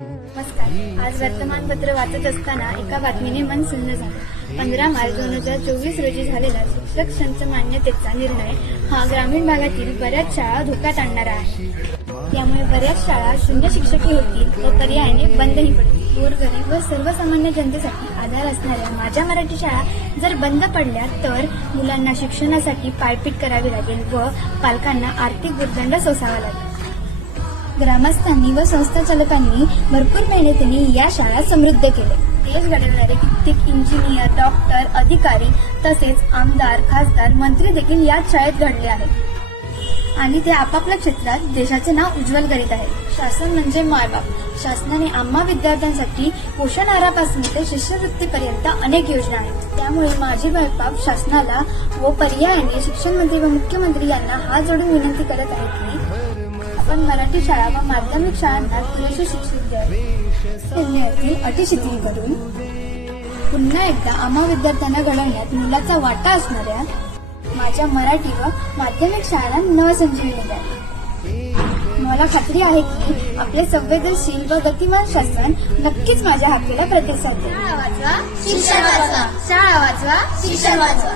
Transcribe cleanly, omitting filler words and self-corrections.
नमस्कार. आज वर्तमानपत्र वाचत असताना एका बातमीने मन सुन्न झालं. 15 मार्च 2024 रोजी झालेला शिक्षक संच मान्यतेचा निर्णय हा ग्रामीण भागातील बऱ्याच शाळा धोक्यात आणणारा आहे. त्यामुळे बऱ्याच शाळा शून्य शिक्षकही होतील व पर्यायाने बंदही पडतील. गोरगरीब व सर्वसामान्य जनतेसाठी आधार असणाऱ्या माझ्या मराठी शाळा जर बंद पडल्या तर मुलांना शिक्षणासाठी पायपीट करावी लागेल व पालकांना आर्थिक भुर्दंड सोसावा लागेल. ग्रामस्थांनी व संस्थाचालकांनी भरपूर मेहनतीने या शाळा समृद्ध केल्या. देश घडवणारे कित्येक इंजिनियर, डॉक्टर, अधिकारी तसेच आमदार, खासदार, मंत्री देखील याच शाळेत घडले आहेत आणि ते आपापल्या क्षेत्रात देशाचे नाव उज्ज्वल करीत आहेत. शासन म्हणजे मायबाप. शासनाने आम्हा विद्यार्थ्यांसाठी पोषण आहारापासून ते शिष्यवृत्तीपर्यंत अनेक योजना आहेत. त्यामुळे माझे मायबाप शासनाला व पर्यायाने शिक्षण मंत्री व मुख्यमंत्री यांना हात जोडून विनंती करत आहेत की आपण मराठी शाळा व माध्यमिक शाळांना पुरेसे शिक्षण द्यावे. अटी शिथिल करून पुन्हा एकदा आम्हा विद्यार्थ्यांना घडवण्यात मुलाचा वाटा असणाऱ्या माझ्या मराठी व माध्यमिक शाळांना नवसंजीवनी द्यावी. मला खात्री आहे की आपले संवेदनशील व गतिमान शासन नक्कीच माझ्या हाकेला प्रतिसाद देईल. शाळा वाचवा, शिक्षण वाचवा. शाळा वाचवा, शिक्षण वाचवा.